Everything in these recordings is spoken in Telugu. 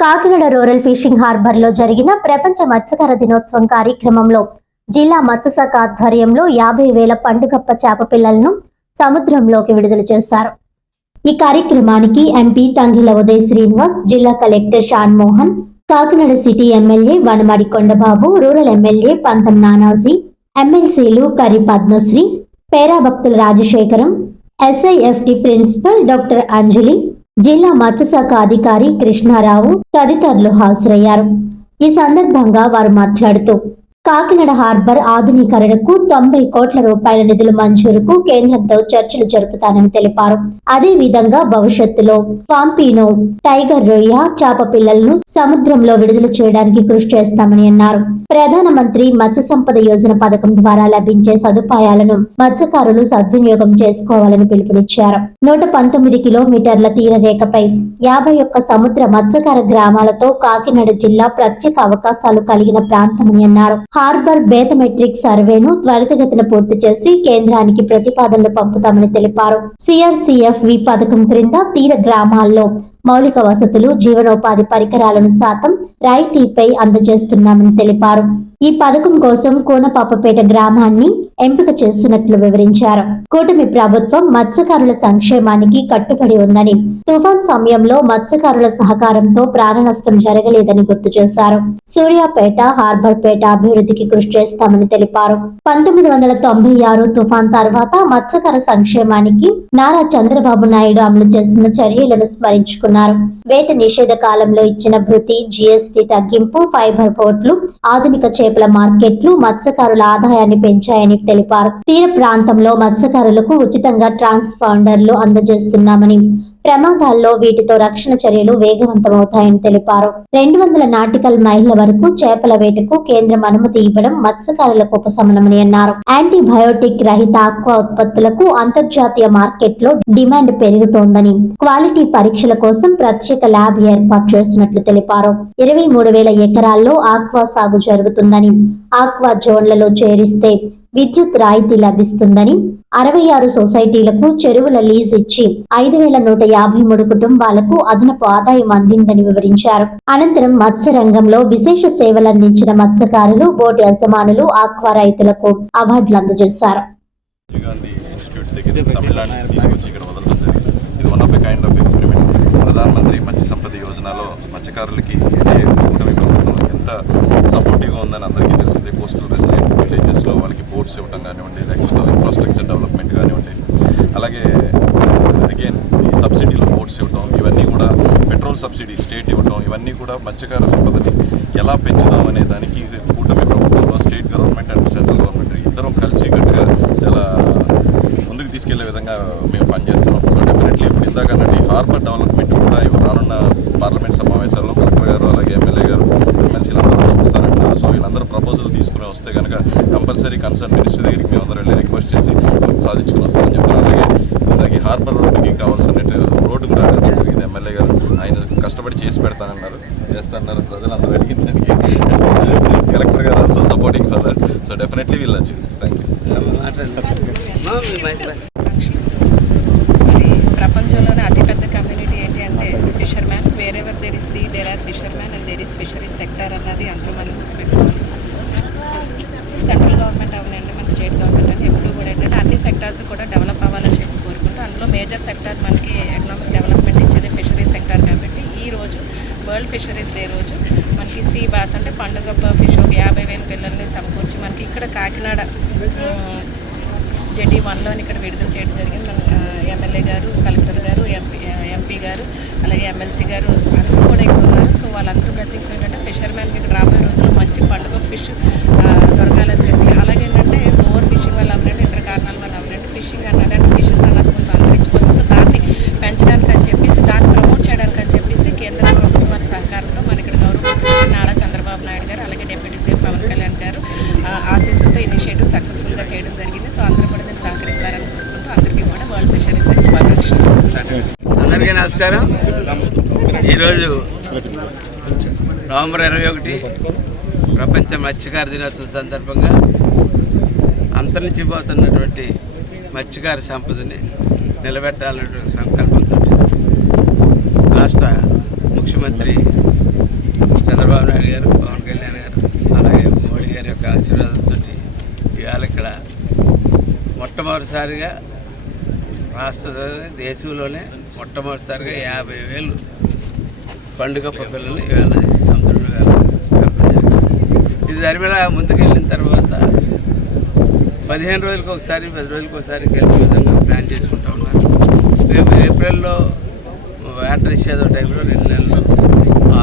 కాకినాడ రూరల్ ఫిషింగ్ హార్బర్లో జరిగిన ప్రపంచ మత్స్యకార దినోత్సవం కార్యక్రమంలో జిల్లా మత్స్యశాఖ ఆధ్వర్యంలో యాభై వేల పండుగప్ప చేప పిల్లలను సముద్రంలోకి విడుదల చేశారు. ఈ కార్యక్రమానికి ఎంపీ తంగిల ఉదయ్ శ్రీనివాస్ జిల్లా collector Shan Mohan Kakinada city MLA Vanamadi Kondababu rural MLA Pantham Nanaji ఎమ్మెల్సీలు Karri Padmasri Perabhaktula Rajasekharam SIFT principal doctor Anjali జిల్లా మత్స్యశాఖ అధికారి కృష్ణారావు తదితరులు హాజరయ్యారు. ఈ సందర్భంగా వారు మాట్లాడుతూ కాకినాడ హార్బర్ ఆధునీకరణకు తొంభై కోట్ల రూపాయల నిధులు మంజూరుకు కేంద్రంతో చర్చలు జరుపుతానని తెలిపారు. అదే విధంగా భవిష్యత్తులో పాంపీనో టైగర్ రొయ్య చేప పిల్లలను సముద్రంలో విడుదల చేయడానికి కృషి చేస్తామని అన్నారు. ప్రధానమంత్రి మత్స్య సంపద యోజన పథకం ద్వారా లభించే సదుపాయాలను మత్స్యకారులు సద్వినియోగం చేసుకోవాలని పిలుపునిచ్చారు. నూట పంతొమ్మిది కిలోమీటర్ల తీరరేఖపై యాభై ఒక్క సముద్ర మత్స్యకార గ్రామాలతో కాకినాడ జిల్లా ప్రత్యేక అవకాశాలు కలిగిన ప్రాంతమని అన్నారు. హార్బర్ బేతమెట్రిక్ సర్వేను త్వరితగతిన పూర్తి చేసి కేంద్రానికి ప్రతిపాదనలు పంపుతామని తెలిపారు. సిఆర్సిఎఫ్ వి పథకం క్రింద తీర గ్రామాల్లో మౌలిక వసతులు జీవనోపాధి పరికరాలను శాతం రాయితీపై అందజేస్తున్నామని తెలిపారు. ఈ పథకం కోసం కోనపాపపేట గ్రామాన్ని ఎంపిక చేస్తున్నట్లు వివరించారు. కూటమి ప్రభుత్వం మత్స్యకారుల సంక్షేమానికి కట్టుబడి ఉందని తుఫాన్ సమయంలో మత్స్యకారుల సహకారంతో ప్రాణ నష్టం జరగలేదని గుర్తు చేశారు. సూర్యాపేట హార్బర్ పేట అభివృద్ధికి కృషి చేస్తామని తెలిపారు. పంతొమ్మిది వందల తొంభై ఆరు తుఫాన్ తర్వాత మత్స్యకార సంక్షేమానికి నారా చంద్రబాబు నాయుడు అమలు చేసిన చర్యలను స్మరించుకున్నారు. వేట నిషేధ కాలంలో ఇచ్చిన భృతి జీఎస్టీ తగ్గింపు ఫైబర్ పోర్ట్లు ఆధునిక చేపల మార్కెట్లు మత్స్యకారుల ఆదాయాన్ని పెంచాయని తెలిపారు. తీర ప్రాంతంలో మత్స్యకారులకు ఉచితంగా ట్రాన్స్పాండర్లు అందజేస్తున్నామని ప్రమాదాల్లో వీటితో రక్షణ చర్యలు వేగవంతమవుతాయని తెలిపారు. రెండు వందల నాటికల్ మైళ్ళ వరకు చేపల వేటకు కేంద్రం అనుమతి ఇవ్వడం మత్స్యకారులకు ఉపశమనమని అన్నారు. యాంటీబయోటిక్ రహిత ఆక్వా ఉత్పత్తులకు అంతర్జాతీయ మార్కెట్లో డిమాండ్ పెరుగుతోందని క్వాలిటీ పరీక్షల కోసం ప్రత్యేక ల్యాబ్ ఏర్పాటు చేసినట్లు తెలిపారు. ఇరవై మూడు వేల ఎకరాల్లో ఆక్వా సాగు జరుగుతుందని ఆక్వా జోన్లలో చేరిస్తే విద్యుత్ రాయితీ లభిస్తుందని అరవై ఆరు సొసైటీలకు చెరువుల లీజ్ ఇచ్చి ఐదు వేల నూట యాభై మూడు కుటుంబాలకు అదనపు ఆదాయం అందిందని వివరించారు. అనంతరం మత్స్య రంగంలో విశేష సేవలందించిన మత్స్యకారులు బోటు యజమానులు ఆక్వా రైతులకు అవార్డులు అందజేశారు. ప్రధానమంత్రి మత్స్య సంపద యోజనలో మత్స్యకారులకి ఎంత సపోర్టివ్గా ఉందని అందరికీ తెలిసింది. కోస్టల్ రెసిడెంట్ విలేజెస్లో వాళ్ళకి ఇవ్వడం కానివ్వండి లేకపోతే ఇన్ఫ్రాస్ట్రక్చర్ డెవలప్మెంట్ కానివ్వండి అలాగే అగైన్ ఈ సబ్సిడీలో ఓట్స్ ఇవ్వడం ఇవన్నీ కూడా పెట్రోల్ సబ్సిడీ స్టేట్ ఇవ్వడం ఇవన్నీ కూడా మత్స్యకార సంపదని ఎలా పెంచుదాం అనే దానికి కూటమి ప్రభుత్వంలో state government and central government ఇద్దరం కలిసి కట్టుగా చాలా ముందుకు తీసుకెళ్ళే విధంగా మేము పనిచేస్తున్నాం సో డెఫినెట్లీ ఇప్పుడు ఇందాక అన్నట్టు హార్బర్ డెవలప్మెంట్ కూడా ఇవి రానున్న పార్లమెంట్ సమావేశాల్లో కలెక్టర్ గారు అలాగే ఎమ్మెల్యే గారు ఎమ్మెల్సీలు అందరూ కూడా వస్తారంటున్నారు సో వీళ్ళందరూ ప్రపోజల్ తీసుకుని వస్తే కనుక కంపల్సరీ కన్సర్న్ మినిస్టర్ దగ్గరికి మేము అందరూ వెళ్ళి రిక్వెస్ట్ చేసి సాధించుకుని వస్తారని చెప్తున్నారు అలాగే ఇందాక ఈ హార్బర్ రోడ్డుకి కావాల్సిన రోడ్డు కూడా అడగడం జరిగింది ఎమ్మెల్యే గారు ఆయన కష్టపడి చేసి పెడతానన్నారు. చేస్తానన్నారు. ప్రజలందరూ అడిగిన దానికి కలెక్టర్ గారు also supporting for that. So definitely will achieve thank you ఇది ప్రపంచంలోనే అతిపెద్ద కమ్యూనిటీ ఏంటి అంటే fisherman wherever there is sea there are fisherman and there is fishery sector అన్నది అందరూ మనం గుర్తుపెట్టుకోవాలి సెంట్రల్ గవర్నమెంట్ అవనండి మన స్టేట్ గవర్నమెంట్ అని ఎప్పుడు కూడా ఏంటంటే అన్ని సెక్టార్స్ కూడా డెవలప్ అవ్వాలని చెప్పి కోరుకుంటూ అందులో మేజర్ సెక్టార్ మనకి ఎకనామిక్ డెవలప్మెంట్ ఇచ్చేది ఫిషరీ సెక్టార్ కాబట్టి ఈ రోజు వరల్డ్ ఫిషరీస్ డే రోజు మనకి సీ బాస్ అంటే పండుగ ఫిష్ ఒక యాభై వేల పిల్లల్ని సమకూర్చి మనకి ఇక్కడ కాకినాడ ఉమ్, జెడ్డీ వన్లోని ఇక్కడ విడుదల చేయడం జరిగింది. మన ఎమ్మెల్యే గారు కలెక్టర్ గారు ఎంపీ ఎంపీ గారు అలాగే ఎమ్మెల్సీ గారు అందరూ కూడా ఎక్కువ ఉన్నారు. సో వాళ్ళందరూ బ్లెస్సింగ్స్ ఏంటంటే ఫిషర్మ్యాన్కి ఇక్కడ రాబోయే రోజుల్లో మంచి పండుగ ఫిష్ దొరకాలని చెప్పి. అలాగే ఏంటంటే ఓవర్ ఫిషింగ్ వల్ల అవ్వాలంటే ఫిషింగ్ అన్నది అంటే ఫిషెస్ అన్నది కొంత అంతరించిపోతుంది సో దాన్ని పెంచడానికి అని చెప్పేసి దాన్ని ప్రమోట్ చేయడానికి అని చెప్పేసి కేంద్ర ప్రభుత్వం సహకారంతో మన ఇక్కడ గౌరవ ముఖ్యమంత్రి నారా చంద్రబాబు నాయుడు గారు అలాగే డిప్యూటీ సీఎం పవన్ కళ్యాణ్ గారు ఆ, ఆశీస్సులతో ఇనిషియేటివ్ సక్సెస్ఫుల్గా చేయడం జరిగింది. సో అందరూ కూడా దీన్ని సహకరిస్తారని కోరుకుంటూ అందరికీ కూడా వరల్డ్ ఫిషరీస్ డే శుభాకాంక్షలు. అందరికీ నమస్కారం. ఈరోజు నవంబర్ ఇరవై ఒకటి ప్రపంచ మత్స్యకార దినోత్సవం సందర్భంగా అంతరించిపోతున్నటువంటి మత్స్యకార సంపదని నిలబెట్టాలనే సంకల్పంతో రాష్ట్ర ముఖ్యమంత్రి చంద్రబాబు నాయుడు గారు పవన్ కళ్యాణ్ గారు అలాగే మోడీ గారి యొక్క ఆశీర్వాదంతో ఇవాళ ఇక్కడ మొట్టమొదటిసారిగా రాష్ట్రంలోనే దేశంలోనే మొట్టమొదటిసారిగా యాభై వేలు పండుగ పిల్లలు ఇవాళ సముద్రంలో ఇది జరిమిలా ముందుకెళ్ళిన తర్వాత పదిహేను రోజులకు ఒకసారి పది రోజులకు ఒకసారి కలిపి విధంగా ప్లాన్ చేసుకుంటూ ఉన్నారు. రేపు ఏప్రిల్లో వేట నిషేధం టైంలో రెండు నెలలు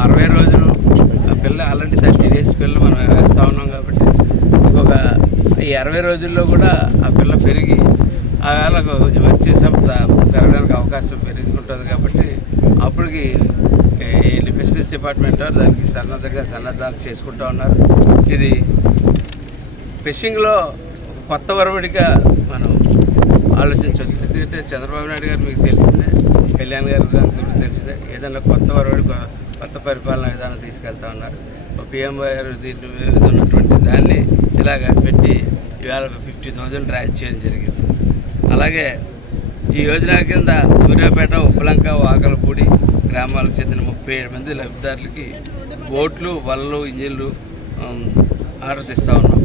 అరవై రోజులు ఆ పిల్ల ఆల్రెడీ థర్టీ డేస్ పిల్ల మనం వేస్తూ ఉన్నాం కాబట్టి ఒక ఈ అరవై రోజుల్లో కూడా ఆ పిల్ల పెరిగి ఆ వేళకు కొంచెం వచ్చే పెరగడానికి అవకాశం పెరిగి ఉంటుంది కాబట్టి అప్పటికి ఈ బిజినెస్ డిపార్ట్మెంట్ వారు దానికి సన్నద్ధంగా సన్నద్ధాలు చేసుకుంటూ ఉన్నారు. ఇది ఫిషింగ్లో కొత్త వరవడిగా మనం ఆలోచించవచ్చు ఎందుకంటే చంద్రబాబు నాయుడు గారు మీకు తెలిసిందే కళ్యాణ్ గారు మీకు తెలిసిందే ఏదైనా కొత్త వరవడి కొత్త పరిపాలన విధానం తీసుకెళ్తా ఉన్నారు. పిఎం గారు దీంట్లో మీద ఉన్నటువంటి దాన్ని ఇలాగ పెట్టి ఇవాళ ఫిఫ్టీ థౌజండ్ ర్యాంక్ చేయడం జరిగింది. అలాగే ఈ యోజన కింద సూర్యాపేట ఉప్పలంక వాకలపూడి గ్రామాలకు చెందిన ముప్పై ఏడు మంది లబ్ధిదారులకి బోట్లు వలలు ఇంజిన్లు ఆర్డర్స్ ఇస్తూ ఉన్నాం.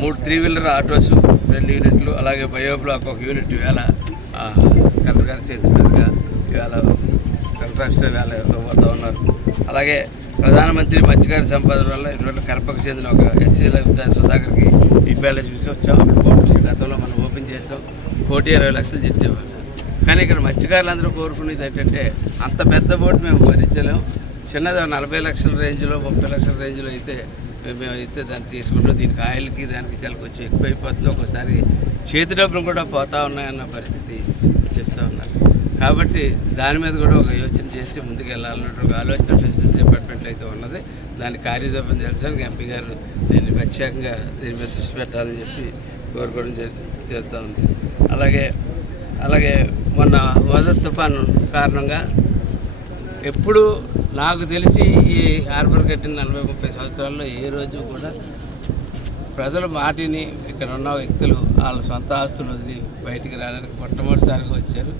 మూడు త్రీ వీలర్ ఆటోస్ రెండు యూనిట్లు అలాగే బయో బ్లాక్ ఒక యూనిట్ ఇవాళ కలెక్టర్ గారి చేతి మీదుగా ఇవాళ కలెక్టర్ వేళ పోతూ ఉన్నారు. అలాగే ప్రధానమంత్రి మత్స్యకారి సంపద వల్ల ఇటువంటి కడపకు చెందిన ఒక ఎస్సీల లబ్ధిదారు సుధాకర్కి ఈ బ్యాలెన్స్ చూసి వచ్చాం. గతంలో మనం ఓపెన్ చేసాం. కోటి ఇరవై లక్షలు చెప్పేవాళ్ళు సార్. కానీ ఇక్కడ మత్స్యకారులందరూ కోరుకునేది ఏంటంటే అంత పెద్ద బోట్ మేము భరించలేము చిన్నది నలభై లక్షల రేంజ్లో ముప్పై లక్షల రేంజ్లో అయితే మేము అయితే దాన్ని తీసుకుంటాం దీనికి ఆయిల్కి దానికి చాలా కొంచెం ఎక్కువ అయిపోతుంది ఒకసారి చేతి డబ్బులు కూడా పోతా ఉన్నాయన్న పరిస్థితి చెప్తా ఉన్నారు. కాబట్టి దాని మీద కూడా ఒక యోచన చేసి ముందుకు వెళ్ళాలన్నట్టు ఒక ఆలోచన ఫిజిక్స్ డిపార్ట్మెంట్లో అయితే ఉన్నది. దాని కార్యదర్శం చేసడానికి ఎంపీ గారు దీన్ని ప్రత్యేకంగా దీని మీద దృష్టి పెట్టాలని చెప్పి కోరుకోవడం చేస్తూ ఉంది. అలాగే అలాగే మొన్న వజర్ తుఫాను కారణంగా ఎప్పుడూ నాకు తెలిసి ఈ హార్బర్ కట్టిన నలభై ముప్పై సంవత్సరాల్లో ఏ రోజు కూడా ప్రజల మాటిని ఇక్కడ ఉన్న వ్యక్తులు వాళ్ళ సొంత ఆస్తులు వదిలి బయటికి రావడానికి మొట్టమొదటిసారిగా వచ్చారు.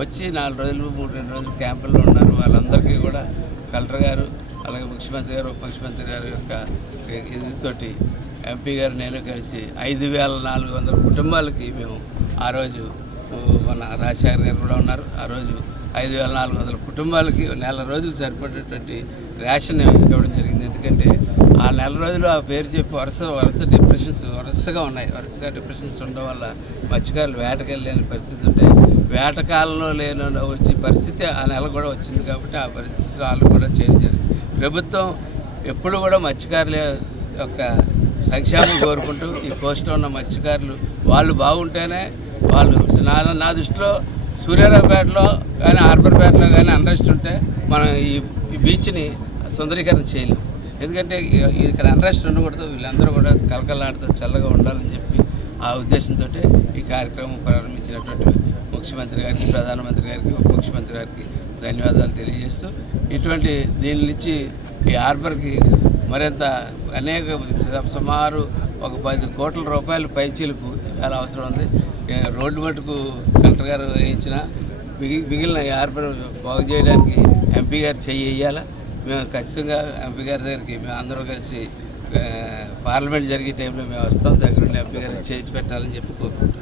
వచ్చి నాలుగు రోజులు మూడు రెండు రోజులు క్యాంపుల్లో ఉన్నారు. వాళ్ళందరికీ కూడా కలెక్టర్ గారు అలాగే ముఖ్యమంత్రి గారు ఉపముఖ్యమంత్రి గారి యొక్క ఇదితోటి ఎంపీ గారు నేను కలిసి ఐదు వేల నాలుగు వందల కుటుంబాలకి మేము ఆ రోజు మన రాజశేఖర్ గారు కూడా ఉన్నారు. ఆ రోజు ఐదు వేల నాలుగు వందల కుటుంబాలకి నెల రోజులు సరిపడేటువంటి రేషన్ ఇవ్వడం జరిగింది. ఎందుకంటే ఆ నెల రోజులు ఆ పేరు చెప్పి వరుస వరుస డిప్రెషన్స్ వరుసగా ఉన్నాయి. వరుసగా డిప్రెషన్స్ ఉండడం వల్ల మత్స్యకారులు వేటకెళ్ళలేని పరిస్థితి ఉంటాయి. వేటకాలంలో లేని వచ్చే పరిస్థితి ఆ నెల కూడా వచ్చింది కాబట్టి ఆ పరిస్థితి వాళ్ళు కూడా చేయడం జరిగింది. ప్రభుత్వం ఎప్పుడు కూడా మత్స్యకారుల యొక్క సంక్షేమం కోరుకుంటూ ఈ పోస్ట్లో ఉన్న మత్స్యకారులు వాళ్ళు బాగుంటేనే వాళ్ళు నా నా దృష్టిలో సూర్యారావుపేటలో కానీ హార్బర్పేటలో కానీ అన్రెస్ట్ ఉంటే మనం ఈ బీచ్ని సుందరీకరణ చేయలేం. ఎందుకంటే ఇక్కడ అన్రెస్ట్ ఉండకూడదు వీళ్ళందరూ కూడా కలకలాడుతూ చల్లగా ఉండాలని చెప్పి ఆ ఉద్దేశంతో ఈ కార్యక్రమం ప్రారంభించినటువంటి ముఖ్యమంత్రి గారికి ప్రధానమంత్రి గారికి ఉప ముఖ్యమంత్రి గారికి ధన్యవాదాలు తెలియజేస్తూ ఇటువంటి దీని నుంచి ఈ హార్బర్కి మరింత అనేక సుమారు ఒక పది కోట్ల రూపాయల పైచీలకు చాలా అవసరం ఉంది. రోడ్డు మటుకు కలెక్టర్ గారు వేయించిన మిగి- మిగిలిన ఏర్పాటు బాగు చేయడానికి ఎంపీ గారు చెయ్యి వేయాలా? మేము ఖచ్చితంగా ఎంపీ గారి దగ్గరికి మేము అందరూ కలిసి పార్లమెంట్ జరిగే టైంలో మేము వస్తాం దగ్గర ఎంపీ గారు చేసి పెట్టాలని చెప్పి కోరుకుంటున్నాం.